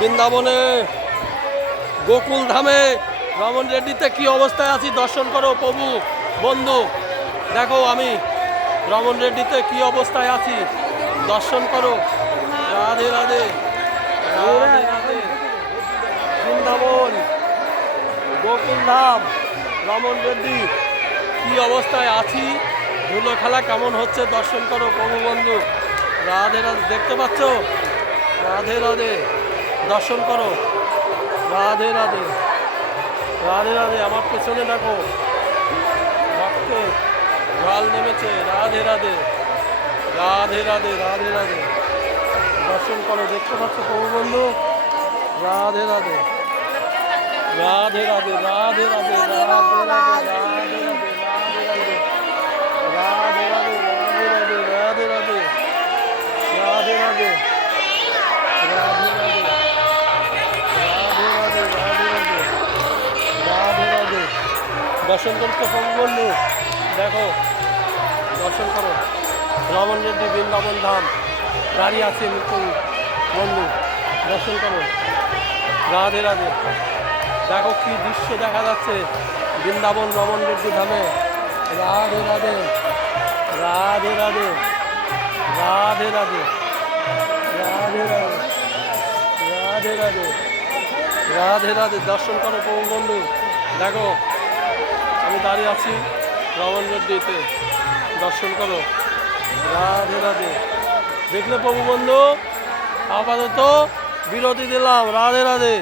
বৃন্দাবনে গোকুল ধামে রমন রেড্ডিতে কি অবস্থায় আছি দর্শন করো প্রভু বন্ধু। দেখো আমি রমন রেড্ডিতে কি অবস্থায় আছি দর্শন করো। রাধে রাধে রাধে রাধে। বৃন্দাবন গোকুল ধাম রমন রেড্ডি কি অবস্থায় আছি, ধুলো খেলা কেমন হচ্ছে দর্শন করো প্রভু বন্ধু। রাধে রাধে, দেখতে পাচ্ছ? রাধে রাধে, দর্শন করো। রাধে রাধে রাধে রাধে। আমার পেছনে দেখো ভক্তের জল নেমেছে। রাধে রাধে রাধে রাধে রাধে রাধে, দর্শন করো। দেখতে পাচ্ছ প্রভু বন্ধু? রাধে রাধে রাধে রাধে রাধে রাধে রাধে রাধে রাধে রাধে রাধে রাধে রাধে রাধে রাধে রাধে রাধে রাধে রাধে দর্শন করতে প্রভু বন্ধু। দেখো দর্শন করো রমন রেড্ডি বৃন্দাবন ধাম দাঁড়িয়ে আছে বন্ধু, দর্শন করো। রাধে রাধে। দেখো কি দৃশ্য দেখা যাচ্ছে বৃন্দাবন রমন রেড্ডি ধামে। রাধে রাধে রাধে রাধে রাধে রাধে রাধে রাধে রাধে রাধে রাধে রাধে, দর্শন করো প্রভু বন্ধু। দেখো আমি দাঁড়িয়ে আছি রমন রেড্ডিতে, দর্শন করো। রাধে রাধে। দেখলে প্রভু বন্ধু? আপাতত বিরতি দিলাম। রাধে রাধে।